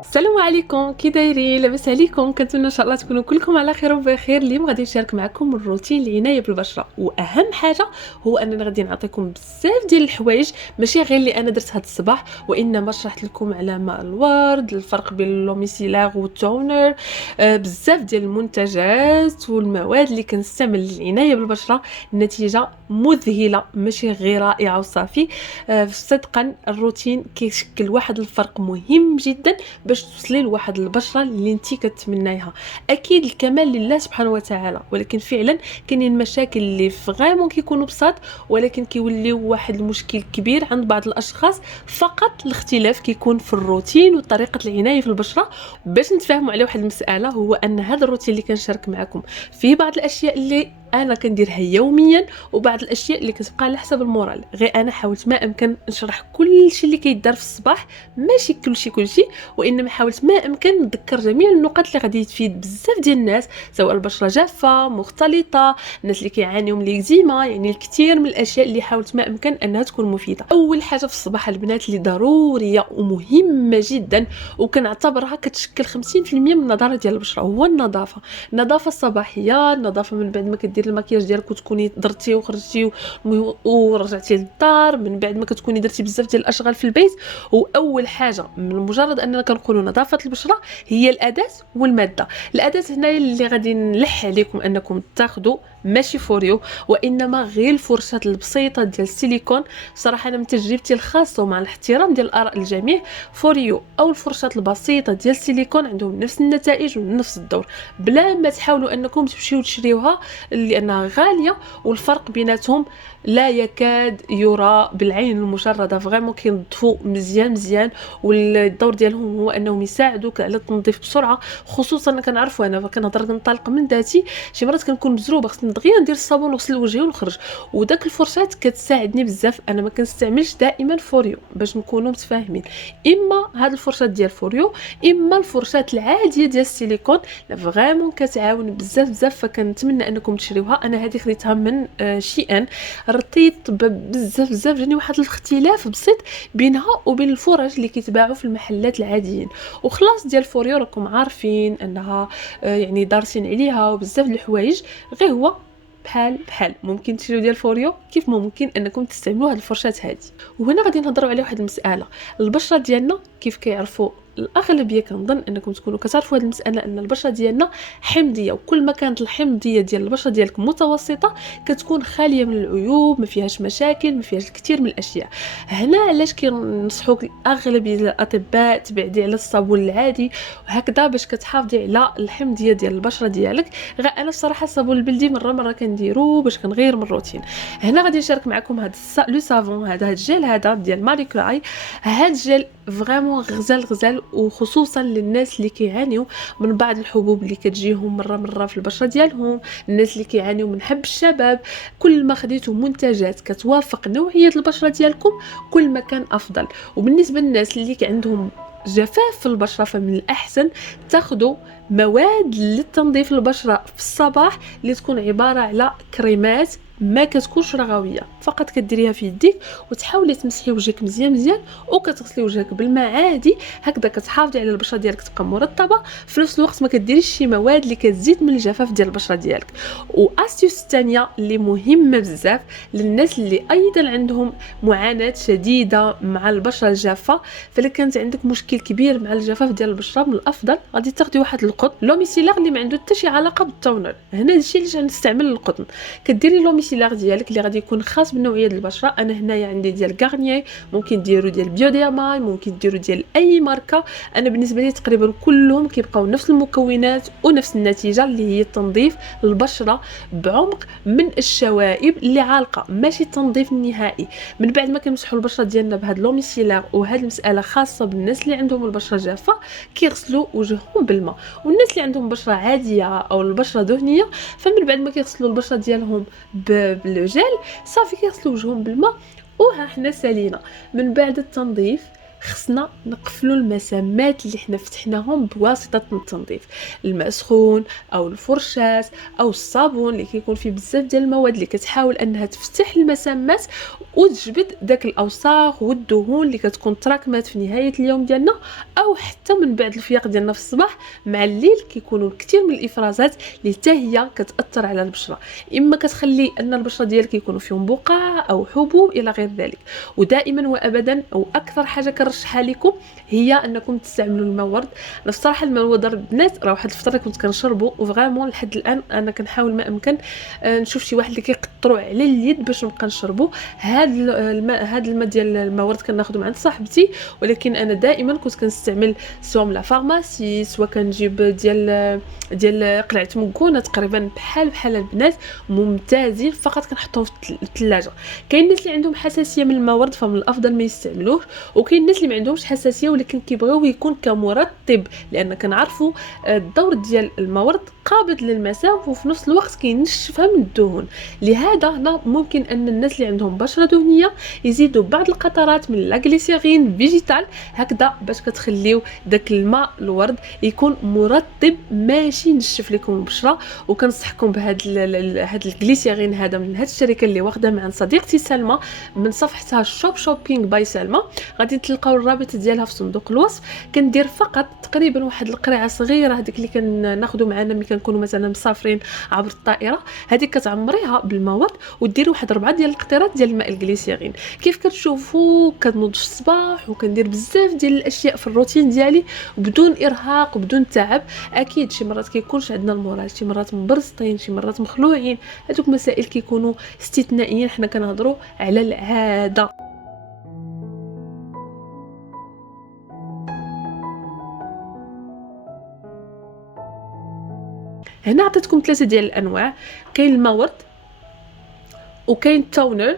السلام عليكم، كي دايرين؟ لاباس عليكم؟ كنتمنى ان شاء الله تكونوا كلكم على خير وبخير. اليوم غادي نشارك معكم الروتين العنايه بالبشره، واهم حاجه هو اننا غادي نعطيكم بزاف ديال الحوايج، ماشي غير اللي انا درت هذا الصباح، وانما شرحت لكم على ماء الورد، الفرق بين اللوميسيلاغ والتونر، بزاف ديال المنتجات والمواد اللي كنستعمل للعنايه بالبشره. النتيجه مذهله، ماشي غير رائعه وصافي. صدقا الروتين كيشكل واحد الفرق مهم جدا باش توصلي لواحد البشره اللي انت كتمنايها. اكيد الكمال لله سبحانه وتعالى، ولكن فعلا كاينين مشاكل اللي فريمون كيكونوا بساط، ولكن كيوليو واحد المشكل كبير عند بعض الاشخاص. فقط الاختلاف كيكون في الروتين وطريقه العنايه في البشره. باش نتفاهموا على واحد المساله، هو ان هذا الروتين اللي كنشارك معكم فيه بعض الاشياء اللي انا كنديرها يوميا، وبعض الاشياء اللي كتبقى على حسب المورال. غير انا حاولت ما امكن نشرح كل شيء اللي كيدار في الصباح، ماشي كل شيء، وانما حاولت ما امكن نذكر جميع النقاط اللي غادي تفيد بزاف ديال الناس، سواء البشره جافه مختلطه، الناس اللي كيعانيوا من ليكزيما. يعني الكثير من الاشياء اللي حاولت ما امكن انها تكون مفيده. اول حاجه في الصباح البنات اللي ضروريه ومهمه جدا، وكنعتبرها كتشكل 50% من النضاره ديال البشره، هو النظافه الصباحيه. النظافه من بعد ما كديري المكياج ديالك وتكوني درتي وخرجتي ورجعتي للدار، من بعد ما كتكوني درتي بزاف ديال الاشغال في البيت. واول حاجه من مجرد اننا كنقولوا نظافه البشره هي الاداه والماده. الاداه هنا اللي غادي نلح عليكم انكم تاخذوا ماشي فوريو، وانما غير الفرشاه البسيطه ديال السيليكون. صراحه انا من تجربتي الخاصه ومع الاحترام ديال اراء الجميع، فوريو او الفرشاه البسيطه ديال السيليكون عندهم نفس النتائج ونفس الدور، بلا ما تحاولوا انكم تمشيو تشريوها لانها غاليه، والفرق بيناتهم لا يكاد يرى بالعين المجرده. فريمون كينظفوا مزيان، والدور ديالهم هو انهم يساعدوك على التنظيف بسرعه. خصوصا انا كنعرفوا، انا كنهضر ننطلق من ذاتي، شي مرات كنكون مزروبه خصني دغيا ندير الصابون نغسل وجهي ونخرج، وداك الفرشاه كتساعدني بزاف. انا ما كنستعملش دائما فوريو باش نكونوا متفاهمين، اما هاد الفرشاه ديال فوريو، اما الفرشاه العاديه ديال السيليكون. لا فريمون كتعاون بزاف، فكنتمنى انكم تشريوها. انا هذه خديتها من شي ان، رطيت بزاف، جاني واحد الاختلاف بسيط بينها وبين الفرش اللي كيتباعوا في المحلات العاديين. وخلاص ديال فوريو راكم عارفين انها يعني دارسين عليها وبزاف د الحوايج. غير هو بحال ممكن تشريو ديال فوريو، كيف ما ممكن انكم تستعملوا هاد الفرشات هذه. وهنا غادي نهضروا على واحد المساله. البشره ديالنا كيف كيعرفوا الاغلبيه، كنظن انكم تكونوا كتعرفوا هذه المساله، ان البشره ديالنا حمضيه، وكل ما كانت الحمضيه ديال البشره ديالك متوسطه كتكون خاليه من العيوب، ما فيهاش مشاكل، ما فيهاش الكثير من الاشياء. هنا علاش كنصحوك اغلبيه الاطباء تبعدي على الصابون العادي وهكذا باش كتحافظي على الحمضيه ديال البشره ديالك. غير انا الصراحه الصابون البلدي مره كنديرو باش كنغير من الروتين. هنا غادي نشارك معكم هذا لو سافون، هذا الجيل هذا ديال ماري كوراي. هذا الجيل فريمون غزال، وخصوصا للناس اللي كيعانيو من بعض الحبوب اللي كتجيهم مره في البشره ديالهم، الناس اللي كيعانيو من حب الشباب. كل ما خديتوا منتجات كتوافق نوعيه البشره ديالكم كل ما كان افضل. وبالنسبه للناس اللي عندهم جفاف في البشره، فمن الاحسن تاخذوا مواد لتنظيف البشره في الصباح اللي تكون عباره على كريمات ما كتكونش رغويه، فقط كديريها في يديك وتحاولي تمسحي وجهك مزيان وكتغسلي وجهك بالماء عادي. هكذا كتحافظي على البشره ديالك تبقى مرطبه، في نفس الوقت ما كديريش شي مواد اللي كتزيد من الجفاف ديال البشره ديالك. واستيوس الثانيه اللي مهمه بزاف للناس اللي ايضا عندهم معاناه شديده مع البشره الجافه، فالا كانت عندك مشكل كبير مع الجفاف ديال البشره، من الافضل غادي تاخدي واحد القطن لوميسيلاغ اللي ما عنده حتى شي علاقه بالتونر. هنا الشيء اللي غنستعمل القطن، كديري لوميسيلاغ ديالك اللي غادي يكون خاص بالنوعيه ديال البشره. انا هنايا عندي ديال غارنيي، ممكن ديروا ديال بيوديرمال، ممكن ديروا ديال اي ماركه. انا بالنسبه لي تقريبا كلهم كيبقاو نفس المكونات ونفس النتيجه، اللي هي تنظيف البشره بعمق من الشوائب اللي عالقه، ماشي التنظيف النهائي. من بعد ما كنمسحوا البشره ديالنا بهاد لوميسيلاغ، وهاد المساله خاصه بالناس اللي عندهم البشره جافه، كيغسلوا وجههم بالماء. والناس اللي عندهم بشره عاديه او البشره دهنيه، فمن بعد ما كيغسلوا البشره ديالهم بالجل صافي كيغسلوا وجههم بالماء وها حنا سالينا. من بعد التنظيف خصنا نقفلوا المسامات اللي حنا فتحناهم بواسطه التنظيف، الماء سخون او الفرشاه او الصابون اللي كيكون فيه بزاف ديال المواد اللي كتحاول انها تفتح المسامات وتجبد داك الاوساخ والدهون اللي كتكون تراكمات في نهايه اليوم ديالنا، او حتى من بعد الفياق ديالنا في الصباح مع الليل كيكونوا كثير من الافرازات اللي حتى هي كتاثر على البشره، اما كتخلي ان البشره ديالك يكونوا فيهم بقع او حبوب الى غير ذلك. ودائما وابدا او اكثر حاجه كنرشحها لكم هي انكم تستعملوا الماء ورد. انا الصراحه الماء ورد البنات راه واحد الفتره كنت كنشربه وفريمون لحد الان انا كنحاول ما امكن نشوف شي واحد اللي كيقطروا على اليد باش نبقى نشربه. هذا الماء ديال الماء ورد كناخذه مع عند صاحبتي، ولكن انا دائما كنت كنستعمل سواء من لا فارماسي سواء كنجيب ديال قلعه مكونه تقريبا بحال البنات ممتازين، فقط كنحطهم في الثلاجه. كاين الناس اللي عندهم حساسيه من الماء ورد فمن الافضل ما يستعملوه، وكاين الناس اللي ما عندهمش حساسيه ولكن كيبغيوه يكون كمرطب، لان كنعرفوا الدور ديال الماء ورد قابض للمسام وفي نفس الوقت كينشفها من الدهون. لهذا هنا ممكن ان الناس اللي عندهم بشره دهنيه يزيدوا بعض القطرات من لاغليسيرين فيجيتال هكذا باش كتخليو داك الماء الورد يكون مرطب ماشي ينشف لكم البشره. وكنصحكم بهذا هاد الجليسيرين هذا من هاد الشركه اللي واخده مع صديقتي سلمى من صفحتها شوبينغ باي سلمى، غادي تلقاو الرابط ديالها في صندوق الوصف. كندير فقط تقريبا واحد القرعه صغيره هذيك اللي كناخذوا معنا ملي كنكونوا مثلا مسافرين عبر الطائره، هذيك كتعمريها بالماء ورد وديري واحد 4 ديال القطرات ديال الماء الجليسيرين. كيف كتشوفوا كنوض في الصباح وكندير بزاف ديال الاشياء في الروتين ديالي بدون ارهاق وبدون تعب. اكيد شي مرات كيكونش عندنا المورال، شي مرات مبرصطين، شي مرات مخلوعين، هذوك مسائل كيكونوا استثنائيين، حنا كنهضروا على العاده. هنا عطيتكم 3 ديال الانواع، كاين الماء ورد وكاين التونر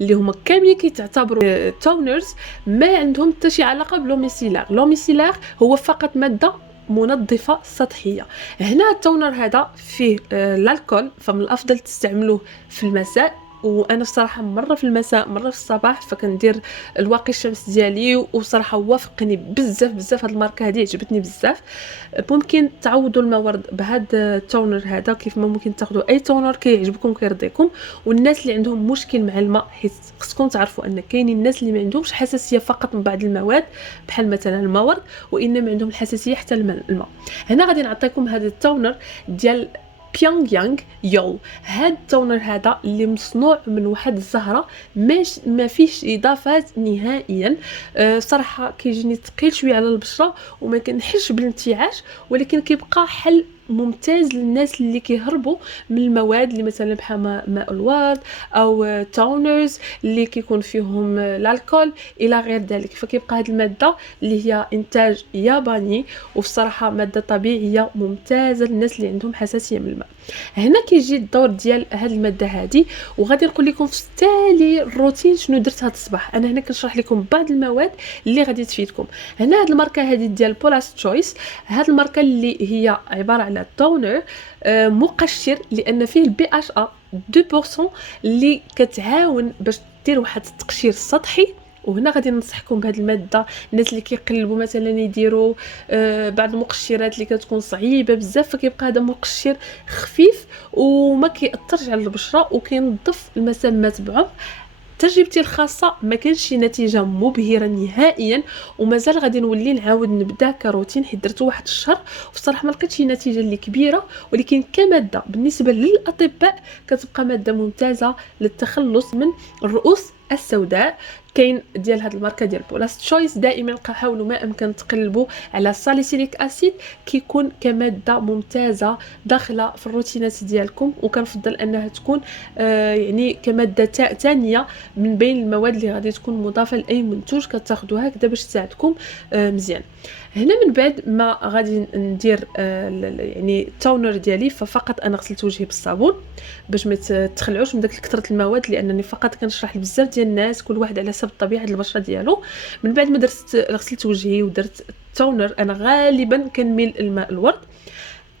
اللي هما كاملين كيتعتبروا تونرز ما عندهم حتى شي علاقه بلوميسيلار. لوميسيلار هو فقط ماده منظفه سطحيه. هنا التونر هذا فيه الكحول، فمن الافضل تستعملوه في المساء، وانا بصراحه مره في المساء مره في الصباح، فكندير الواقي الشمس ديالي وصراحه وافقني بزاف. هاد الماركه هذه عجبتني بزاف. ممكن تعوضوا الماء ورد بهذا التونر هذا، كيف ما ممكن تاخذوا اي تونر كيعجبكم كيرضيكم. والناس اللي عندهم مشكل مع الماء، حيت خصكم تعرفوا ان كاينين الناس اللي ما عندهمش حساسيه فقط من بعض المواد بحال مثلا الماء ورد، وانما عندهم الحساسيه حتى الماء. هنا غادي نعطيكم هذا التونر ديال بيونغ يانغ يو. هاد التونر هذا اللي مصنوع من واحد الزهره ما فيش اضافات نهائيا. صراحه كيجيني ثقيل شويه على البشره وما كنحسش بالانتعاش، ولكن كيبقى حل ممتاز للناس اللي كيهربوا من المواد اللي مثلا بحال ماء الورد او تونرز اللي كيكون فيهم الكحول الى غير ذلك. فكيبقى هذه الماده اللي هي انتاج ياباني وبصراحه ماده طبيعيه ممتازه للناس اللي عندهم حساسيه من الماء. هنا كيجي الدور ديال هذه الماده هذه، وغادي نقول لكم في التالي الروتين شنو درت هذا الصباح. انا هنا كنشرح لكم بعض المواد اللي غادي تفيدكم. هنا هذه الماركه هذه ديال بولاس تشويس، هذه الماركه اللي هي عباره على تونر مقشر لان فيه البي اش ا 2% اللي كتعاون باش دير واحد التقشير سطحي. وهنا غادي ننصحكم بهذه الماده الناس اللي كيقلبوا مثلا يديروا بعض المقشرات اللي كتكون صعيبه بزاف، فكيبقى هذا مقشر خفيف وما كيأثرش على البشره وكينظف المسامات بعمق. تجربتي الخاصه ما كانش شي نتيجه مبهره نهائيا، ومازال غادي نولي نعاود نبدا كروتين حيت درت واحد الشهر وبصراحه ما لقيتش شي نتيجه اللي كبيره، ولكن كماده بالنسبه للاطباء كتبقى ماده ممتازه للتخلص من الرؤوس السوداء. كاين ديال هاد الماركه ديال بولاس تشويس دائما حاولوا ما امكن تقلبوا على الساليسيليك اسيد، كيكون كماده ممتازه داخله في الروتينات ديالكم، وكنفضل انها تكون يعني كماده ثانيه من بين المواد اللي غادي تكون مضافه لاي منتوج كتاخذوها هكذا باش تساعدكم مزيان. هنا من بعد ما غادي ندير يعني التونر ديالي، ففقط انا غسلت وجهي بالصابون باش ما تخلعوش من داك كثره المواد، لانني فقط كنشرح لبزاف ديال الناس كل واحد على حسب الطبيعه ديال البشره ديالو. من بعد ما غسلت وجهي ودرت التونر، انا غالبا كنميل الماء الورد.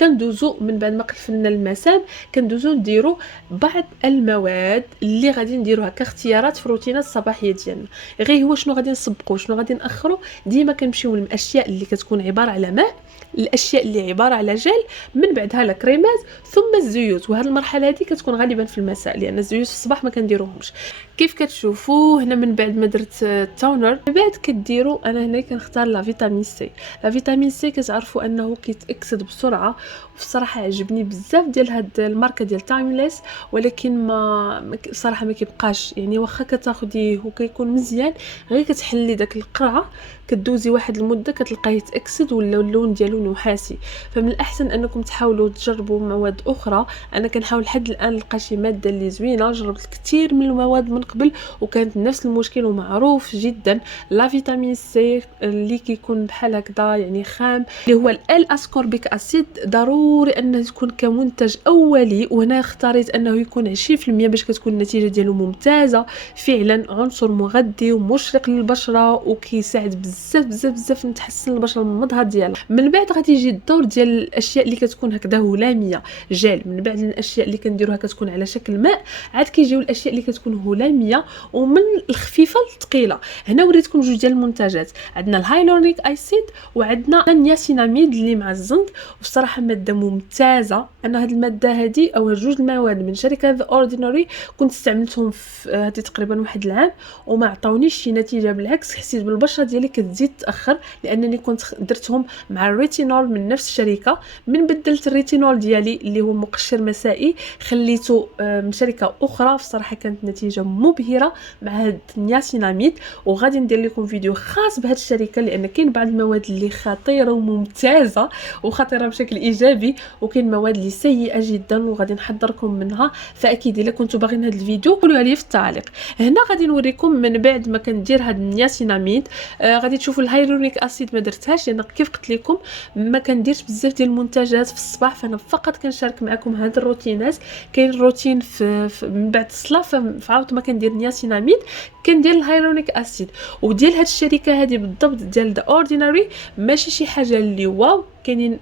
كندوزو من بعد ما قفلنا المسام كندوزو نديرو بعض المواد اللي غادي نديروها كاختيارات في روتينات الصباحيه ديالنا. غير هو شنو غادي نسبقوا شنو غادي ناخروا، ديما كنمشيو للاشياء اللي كتكون عباره على ماء، الاشياء اللي عباره على جل، من بعدها الكريمات، ثم الزيوت. وهذه المرحله هذه كتكون غالبا في المساء لان الزيوت في الصباح ما كنديروهمش. كيف كتشوفوا هنا من بعد ما درت التونر من بعد كديروا، انا هنا كنختار لا فيتامين سي. لا فيتامين سي كتعرفوا انه كيتاكسد بسرعه، وبصراحه عجبني بزاف ديال هاد الماركه ديال تايمليس، ولكن ما صراحه ما كيبقاش يعني واخا كتاخديه وكيكون مزيان غير كتحلي داك القرعه كدوزي واحد المده كتلقاه يتاكسد ولا اللون ديالو نحاسي. فمن الاحسن انكم تحاولوا تجربوا مواد اخرى. انا كنحاول لحد الان نلقى شي ماده اللي زوينه، جربت كثير من المواد من قبل وكانت نفس المشكل ومعروف جدا. لا فيتامين سي اللي كيكون بحال هكذا يعني خام اللي هو ال اسكوربيك اسيد ضروري انه تكون كمنتج اولي، وهنا اختاريت انه يكون 20% باش كتكون النتيجه ديالو ممتازه. فعلا عنصر مغذي ومشرق للبشره وكيساعد بزاف بزاف بزاف نتحسن البشره من المظهر ديالها. من بعد غادي يجي الدور ديال الاشياء اللي كتكون هكذا هلاميه جل. من بعد الاشياء اللي كنديروها كتكون على شكل ماء، عاد كيجيو الاشياء اللي كتكون هلاميه ومن الخفيفه للثقيله. هنا وريتكم جوج ديال المنتجات، عندنا الهايلورونيك اسيد وعندنا النياسيناميد اللي مع الزنك، وبصراحه ماده ممتازه. انا هاد الماده هذه او هاد جوج المواد من شركه ذا اوردينري كنت استعملتهم في هذه تقريبا واحد العام وما عطاونيش شي نتيجه، بالعكس حسيت بالبشره ديالي كتزيد تاخر لانني كنت درتهم مع الريتينول من نفس الشركه. من بدلت الريتينول ديالي اللي هو مقشر مسائي خليته من شركه اخرى، بصراحه كانت نتيجه مبهره مع هاد النياسيناميد. وغادي ندير لكم فيديو خاص بهاد الشركه لان كاين بعض المواد اللي خطيره وممتازه وخطيره بشكل ايجابي، وكاين مواد اللي سيئه جدا وغادي نحذركم منها. فاكيد الا كنتوا باغيين هاد الفيديو قولوا لي في التعليق. هنا غادي نوريكم من بعد ما كندير هاد النياسيناميد غادي تشوفوا الهايلورونيك اسيد ما درتهاش لان كيف قلت لكم ما كنديرش بزاف ديال المنتجات في الصباح، فانا فقط كنشارك معكم هاد الروتينات. كاين روتين في من بعد الصلاه فعاود ما كندير نياسيناميد كندير الهايلورونيك اسيد. وديال هاد الشركه هذه بالضبط ديال ذا اوردينري ماشي شي حاجه اللي واو، كاينين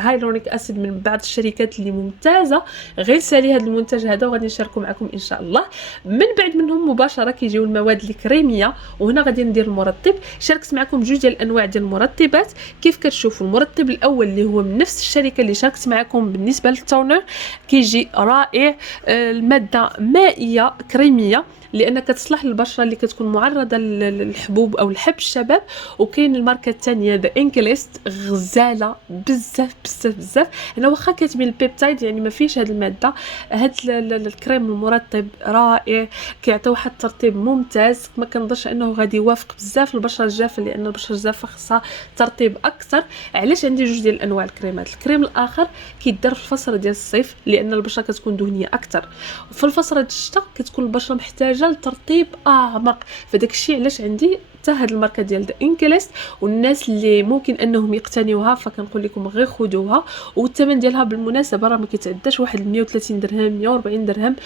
هايلورونيك اسيد من بعض الشركات اللي ممتازه. غير سالي هذا المنتج هذا وغادي نشاركه معكم ان شاء الله. من بعد منهم مباشره كيجيو المواد الكريميه، وهنا غادي ندير المرطب. شاركت معكم جوج ديال الانواع ديال المرطبات. كيف كتشوفوا المرطب الاول اللي هو من نفس الشركه اللي شاركت معكم بالنسبه للتونر كيجي رائع. الماده مائيه كريميه لان كتصلح للبشره اللي كتكون معرضه للحبوب او الحب الشباب. وكاين الماركه الثانيه ذا انكليست غزاله بزاف بزاف بزاف. انا واخا كاتبين البيبتايد يعني ما فيش هذه الماده. هاد الكريم المرطب رائع كيعطي واحد الترطيب ممتاز. ما كنظنش انه غادي يوافق بزاف البشره الجافه لان البشره الجافه خصها ترطيب اكثر. علاش عندي جوج ديال انواع الكريمات؟ الكريم الاخر كيدار في الفصل ديال الصيف لان البشره كتكون دهنيه اكثر، وفي الفصل ديال الشتاء كتكون البشره محتاجه لترطيب اعمق. فداك الشيء علاش عندي حتى هاد الماركه ديال ذا انكليست. والناس اللي ممكن انهم يقتنيوها فكنقول لكم غير خذوها. والثمن ديالها بالمناسبه راه ما كيتعداش واحد 130 درهم 140 درهم،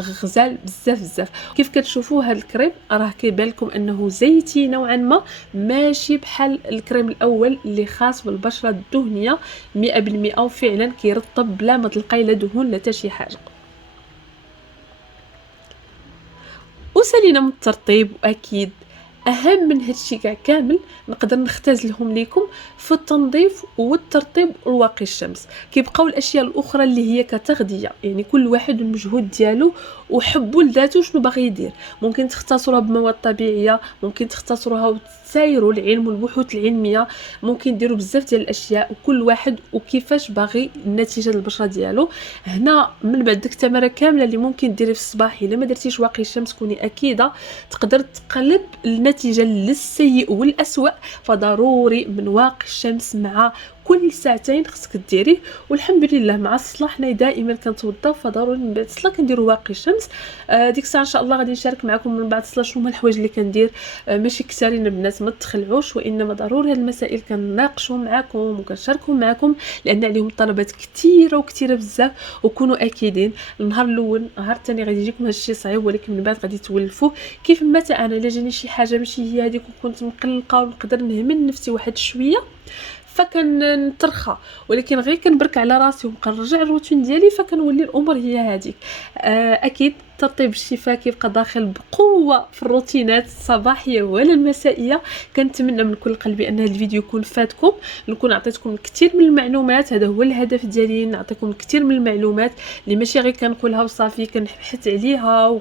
غزال بزاف بزاف. كيف كتشوفوا هاد الكريم راه كيبان لكم انه زيتي نوعا ما، ماشي بحال الكريم الاول اللي خاص بالبشره الدهنيه 100%، وفعلا كيرطب بلا ما تلقاي لا دهون لا حتى شي حاجه. وسالينا من الترطيب، واكيد اهم من هادشي كاع كامل نقدر نختزلهم لكم في التنظيف والترطيب وواقي الشمس. كيبقاو الاشياء الاخرى اللي هي كتغذيه، يعني كل واحد والمجهود ديالو وحبوا لذاته شنو باغي يدير. ممكن تختصروها بمواد طبيعيه، ممكن تختصروها وتسايروا العلم والبحوث العلميه، ممكن ديروا بزاف ديال الاشياء وكل واحد وكيفاش باغي النتيجه للبشره ديالو. هنا من بعد ديك التماره كامله اللي ممكن ديري في الصباح الا ما درتيش واقي الشمس كوني اكيده تقدر تقلب النتيجه للسيء والاسوأ. فضروري من واقي الشمس مع كل ساعتين خصك ديريه. والحمد لله مع الصلاه حنا دائما كنتوضاو، فضروري من بعد الصلاه كنديروا واقي الشمس. ديك الساعه ان شاء الله غادي نشارك معكم من بعد الصلاه شنو هما الحوايج اللي كندير. ماشي كثارين البنات ما تخلعوش، وانما ضروري هاد المسائل كنناقشهم معكم وكنشاركهم معكم لان عليهم طلبات كثيره وكثيره بزاف. وكونوا اكيدين النهار الاول النهار الثاني غادي يجيكم هادشي صعيب، ولكن من بعد غادي تولفوه. كيف ما انا الا جاني شي حاجه ماشي هي هذيك وكنت مقلقه ونقدر نهمل نفسي واحد شويه فكنترخى، ولكن غير كنبرك على راسي ونبقى نرجع الروتين ديالي فكنولي الامور هي هذيك. اكيد ترطيب الشفاه كيبقى داخل بقوه في الروتينات الصباحيه ولا المسائيه. كنتمنى من كل قلبي ان هذا الفيديو يكون فاتكم، نكون عطيتكم الكثير من المعلومات. هذا هو الهدف ديالي، نعطيكم الكثير من المعلومات اللي ماشي غير كنقولها وصافي، كنبحث عليها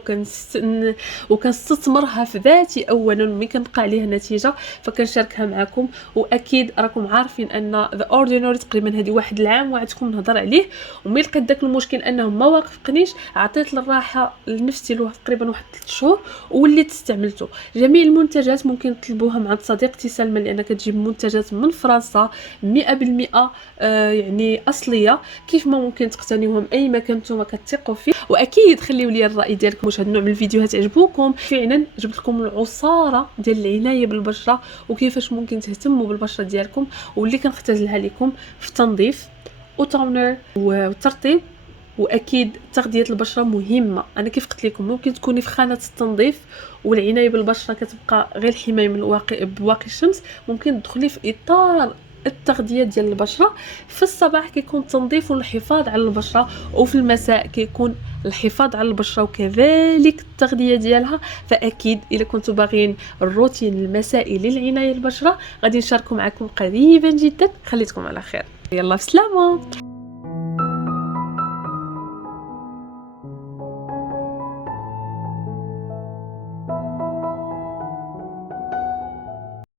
وكنستثمرها في ذاتي اولا، وملي كنلقى عليها نتيجه فكنشاركها معكم. واكيد راكم عارفين ان ذا اوردينري تقريبا هذه واحد العام وعدتكم نهضر عليه، وملي لقيت داك المشكل انه ما وافقنيش عطيت للراحه لنفسي له تقريبا واحد 3 شهور ووليت استعملته. جميع المنتجات ممكن تطلبوها مع صديقتي سلمى لان كتجيب منتجات من فرنسا 100% يعني اصليه، كيف ما ممكن تقتنيوهم اي مكان نتوما كتثقوا فيه. واكيد خليوا لي الراي ديالكم واش هذا النوع من الفيديوهات عجبوكم. فعلا جبت لكم العصاره ديال العنايه بالبشره وكيفاش ممكن تهتموا بالبشره ديالكم، واللي كنختزلها لكم في التنظيف وتونر وترطيب. واكيد تغذيه البشره مهمه. انا كيف قلت لكم ممكن تكوني في خانه التنظيف والعنايه بالبشره كتبقى غير الحمايه من بواقي الشمس، ممكن تدخلي في اطار التغذيه ديال البشره. في الصباح كيكون التنظيف والحفاظ على البشره، وفي المساء كيكون الحفاظ على البشره وكذلك التغذيه ديالها. فاكيد الا كنتوا باغيين الروتين المسائي للعنايه بالبشره غادي نشاركه معكم قريبا جدا. خليتكم على خير، يلا بسلامه.